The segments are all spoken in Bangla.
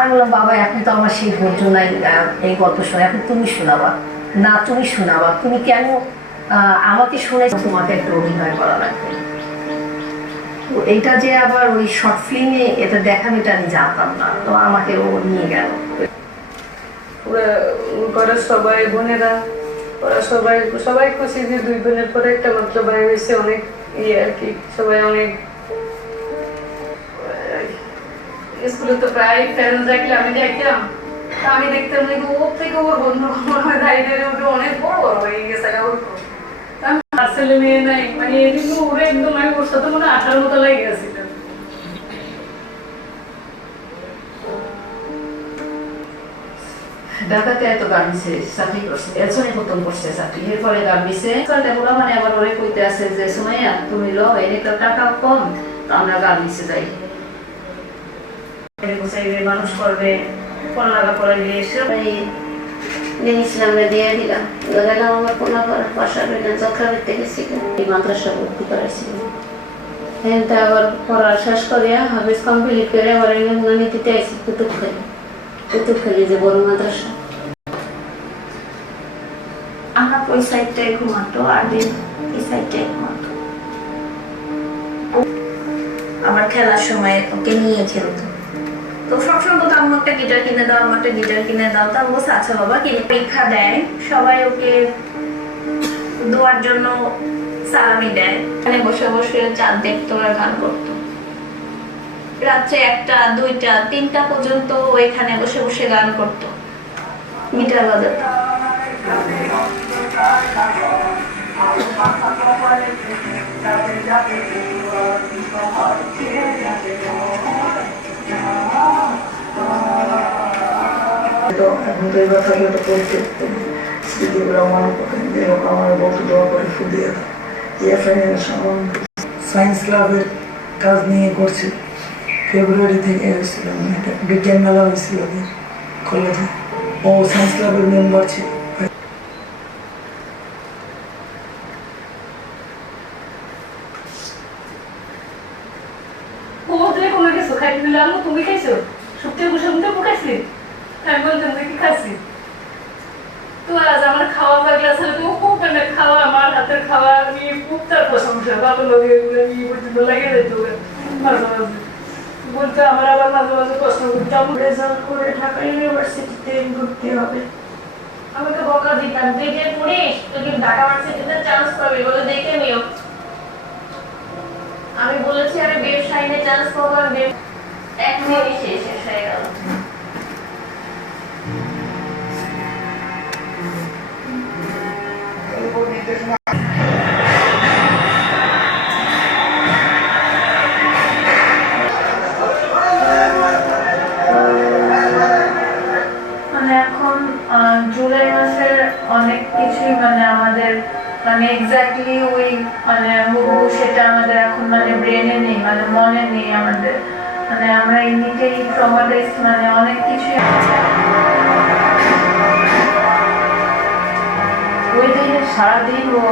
আমি বাবা, এখন তো আমার সেই ধৈর্য নাই এই গল্প শোনা, এখন তুমি শোনাবা। না, তুমি শোনাবা। তুমি কেন আমাকে শুনে তোমাকে একটা অভিনয় করা লাগবে? তো এইটা যে আবার ওই শর্ট ফিল্মে এটা দেখানো, এটা আমি জানতাম না। তো আমাকে ও নিয়ে গেল। ঘরের সবাই বোনেরা, ওরা সবাই সবাই খুশি যে দুই বোনের পরে একটা মাত্র ভাই হয়েছে, অনেক ইয়ে আর কি, সবাই অনেক স্কুলে তো প্রায় ফ্রেন্ড দেখলে আমি দেখতাম তা আমি দেখতাম যে ওর থেকে ওর বন্ধু দাঁড়িয়ে ওটা অনেক বড় বড় হয়ে গেছে ওর তা আমি আর ছেলে মেয়ে নাই মানে এদিন ওরে একদম আমি ওর সাথে মনে আঠার মতো লেগে গেছিল ঢাকাতে এত গার্মেন্টসে চাকরি করছে, এজনে প্রথম করছে চাকরি, এরপরে চলতে বলা মানে আবার ওরে কইতে আছে যে, সুমাইয়া, তুমি লো এর তো টাকা কম, তো আমরা গার্মেন্টসে যাই। এর গোছাইবে মানুষ করবে পড়ালেখা আমরা দিয়ে দিলাম। গেলাম আমার কোনো বাসা বেনা যক্ষা করতে এই মাদ্রাসা ভর্তি করাইছিল এনটা আবার পড়া শেষ করিয়া হাফিজ কমপ্লিট করে আবার এখানে দিতে আইসি কুতুব খালি। কুতুব খালি যে বড় মাদ্রাসা। আমরা ওই সাইডটায় ঘুমাতো আর দিন এই সাইডটায় ঘুমাতো। আমার খেলার সময় ওকে নিয়ে খেলতো। তো সবসময় বলতো আম্মু একটা গিটার কিনে দাও আমার একটা গিটার কিনে দাও। তা বলছে আচ্ছা বাবা কিনে পরীক্ষা দেয়। সবাই ওকে দোয়ার জন্য সালামি দেয়। এখানে বসে বসে চাঁদ দেখতো আর গান করতো। রাত্রে একটা দুইটা তিনটা পর্যন্ত ওইখানে বসে বসে গান করতো। গিটার বাজাতো। এখন তো তো পড়তে স্মৃতিগুলো মনে পড়ে আমার বলতে দোয়া করে ফুদিয়ে সায়েন্স ক্লাবের কাজ নিয়ে করছি। ফেব্রুয়ারি থেকে হয়েছিল মানে বিজ্ঞান মেলা হয়েছিল কলেজে ও সায়েন্স ক্লাবের মেম্বার ছিল। তুমি খাইছো? সত্যি বসে উঠে খাইছি আমি বলতাম যে কি খাইছি? তো আজ আমার খাওয়া লাগলে আসলে তো খুব মানে খাওয়া আমার হাতের খাওয়া আমি খুব তার প্রশংসা ভালো লাগে এগুলো আমি পর্যন্ত লাগে যেত মাঝে মাঝে। বলতে আমার আবার মাঝে মাঝে প্রশ্ন করতাম রেজাল্ট করে ঢাকা ইউনিভার্সিটিতে ভর্তি হবে। আমি বকা দিতাম তুই যে পড়িস ঢাকা ইউনিভার্সিটিতে চান্স পাবি বলে দেখে নিও। আমি বলেছি আমি ব্যবসায়ীতে চান্স পাবো আমি এক মিনিটই শেষ জুলাই মাসের অনেক কিছুই মানে আমাদের মানে এক্স্যাক্টলি ওই মানে হুবহু সেটা আমাদের এখন মানে ব্রেনে নেই মানে মনে নেই আমাদের। মানে আমরা এমনিতেই ট্রমাটাইজ মানে অনেক কিছুই ওই দিনে সারাদিন ও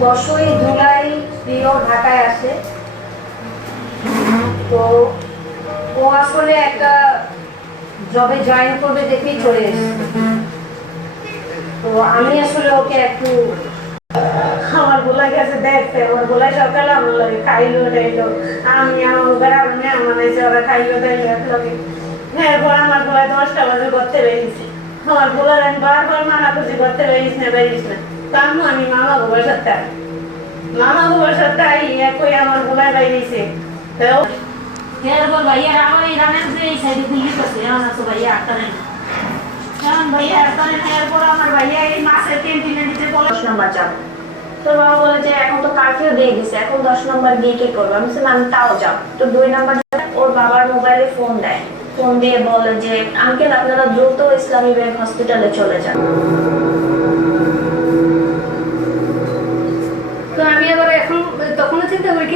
দশই জুলাই প্রিয় ঢাকায় আসে। তো ও আসলে একটা জবে জয়েন করবে দেখেই চলে এসেছে। তো আমি আসলে ওকে একটু আমার গোলাই গেছে দেখতে আমার গোলাই সকালে আমার লাগে খাইলো টাইলো আমি আমার গ্রামে আমার এসে ওরা খাইলো টাইলো একলগে এরপর আমার গোলাই দশটা বাজে করতে বেরিয়েছি। আমার গোলার আমি বারবার মানা করছি করতে বেরিয়েছ না বেরিয়েছ না। তার আমি মামা গোবার সাথে। মামা গোবার সাথে আই, একই আমার গোলাই তো এরপর ভাইয়া আমার ভাইয়া আটটা ভাইয়া আটটা আমার ভাইয়া এই মাসের দিনে দিতে বলে নম্বর যাব তোর বাবা বলে যে এখন তো কার্ফিউ দিয়ে দিছে, এখন দশ নম্বর করব? আমি তাও যাও। তো দুই নম্বর ওর বাবার মোবাইলে ফোন দেয়। ফোন দিয়ে বলে যে আঙ্কেল আপনারা দ্রুত ইসলামী ব্যাংক হসপিটালে চলে যান। তো আমি আবার এখন তখনও চিন্তা করি